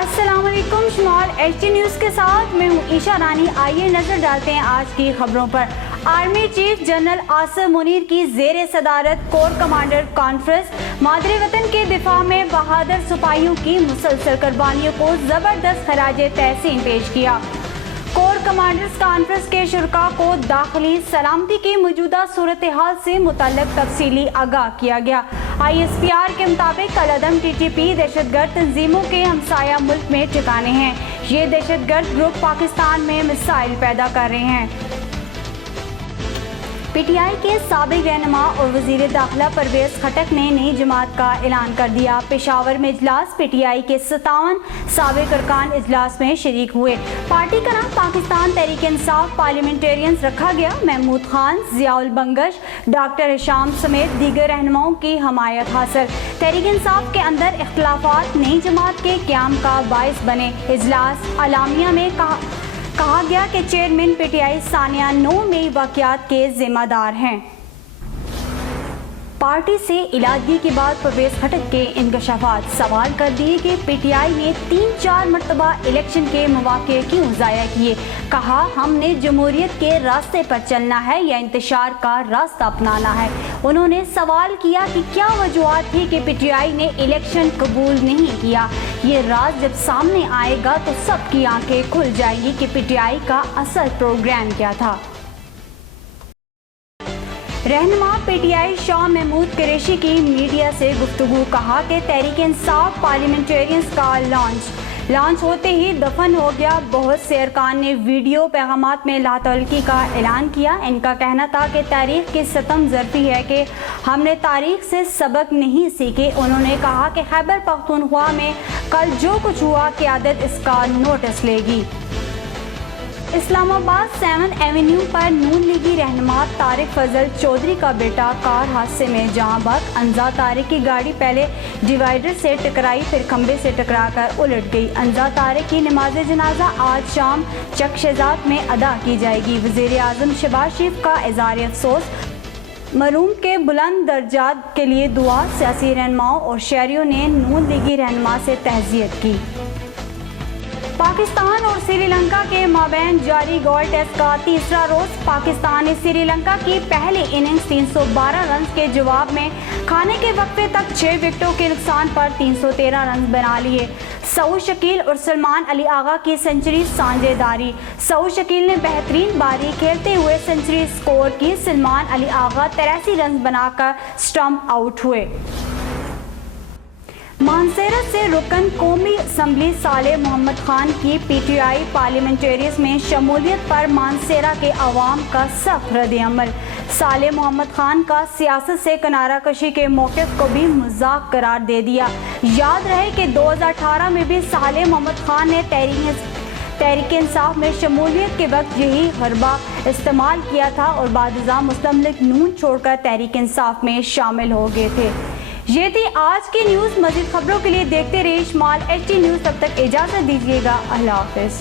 अस्सलाम वालेकुम। शुमाल HT news के साथ मैं हूँ ईशा रानी। आइए नजर डालते हैं आज की खबरों पर। Army chief general Asim Munir की जेर सदारत कोर कमांडर कॉन्फ्रेंस मादरे वतन के दिफा में बहादुर सिपाहियों की मुसलसल कुर्बानियों को जबरदस्त खराज तहसीन पेश किया। कोर कमांडर्स कॉन्फ्रेंस के शुरका को दाखिली सलामती की मौजूदा सूरत हाल से मुतल्लिक तफसीली आगाह किया गया। ISPR के मुताबिक कलअदम TTP दहशतगर्द तंजीमों के हमसाया मुल्क में ठिकाने हैं। ये दहशतगर्द ग्रुप पाकिस्तान में मिसाइल पैदा कर रहे हैं। PTI के साबिक रहनुमा और वजीर दाखिला परवेज खटक ने नई जमात का ऐलान कर दिया। पेशावर में इजलास PTI के 57 साबिक अरकान इजलास में शरीक हुए। पार्टी का नाम पाकिस्तान तहरीक इंसाफ पार्लियामेंटेरियंस रखा गया। महमूद खान, जियाउल बंगश, डॉक्टर हिशाम समेत दीगर रहनुमाओं की हमायत हासिल। तहरीक इंसाफ के अंदर इख्तिलाफात नई जमात के क़याम का बाइस बने। इजलास आलामिया में कहा गया कि चेयरमैन PTI सानिया 9 मई वाक़यात के जिम्मेदार हैं। पार्टी से इलादगी के बाद परवेज खटक के इंकशाफात सवाल कर दिए कि PTI ने 3-4 मरतबा इलेक्शन के मौके क्यों ज़ाया किए। कहा, हमने जमहूरियत के रास्ते पर चलना है या इंतशार का रास्ता अपनाना है। उन्होंने सवाल किया कि क्या वजूहत थी कि PTI ने इलेक्शन कबूल नहीं किया। ये राज जब सामने आएगा तो सबकी आंखें खुल जाएंगी कि PTI का असल प्रोग्राम क्या था। रहनुमा PTI शाह महमूद कुरैशी की मीडिया से गुफ्तगू। कहा कि तहरीक इंसाफ पार्लियामेंटेरियंस का लॉन्च होते ही दफन हो गया। बहुत से अरकान ने वीडियो पैगामात में लातल्की का ऐलान किया। इनका कहना था कि तारीख की सितम ज़रफ़ी है कि हमने तारीख से सबक नहीं सीखे। उन्होंने कहा कि खैबर पख्तूनख्वा में कल जो कुछ हुआ क़यादत इसका नोटिस लेगी। इस्लामाबाद 7 एवेन्यू पर नून लीगी रहनुमा तारिक फजल चौधरी का बेटा कार हादसे में जहां बक। अंजा तारिक की गाड़ी पहले डिवाइडर से टकराई, फिर खंबे से टकराकर उलट गई। अंजा तारिक की नमाज जनाजा आज शाम चक शहजाद में अदा की जाएगी। वज़ीर आज़म शहबाज शरीफ का इज़हार अफसोस। मरूम के बुलंद दर्जात के लिए दुआ। सियासी रहनुमाओं और शहरियों ने नून लीगी रहनुमा से तहज़ियत की। पाकिस्तान और श्रीलंका के माबैन जारी गोल टेस्ट का तीसरा रोज। पाकिस्तान ने श्रीलंका की पहली इनिंग्स 312 रन के जवाब में खाने के वक्फे तक 6 विकेटों के नुकसान पर 313 रन बना लिए। सऊद शकील और सलमान अली आगा की सेंचुरी साझेदारी। सऊद शकील ने बेहतरीन बारी खेलते हुए सेंचुरी स्कोर की। सलमान अली आगा 83 रन बनाकर स्टंप आउट हुए। मानसेरा से रुकन कौमी असम्बली साले मोहम्मद खान की PTI पार्लियामेंटेरियंस में शमूलियत पर मानसेरा के अवाम का सख्त रद्द-ए-अमल। साले मोहम्मद खान का सियासत से किनारा कशी के मौक़िफ़ को भी मजाक करार दे दिया। याद रहे कि 2018 में भी साले मोहम्मद खान ने तहरीक इंसाफ में शमूलियत के वक्त यही हरबा इस्तेमाल किया था और बादशाह मुस्लिम लीग नून छोड़कर तहरीक इंसाफ में शामिल हो गए थे। ये थी आज की न्यूज़। मज़ीद खबरों के लिए देखते रहिए शुमाल HT न्यूज़। तब तक इजाज़त दीजिएगा। अल्लाह हाफ़िज़।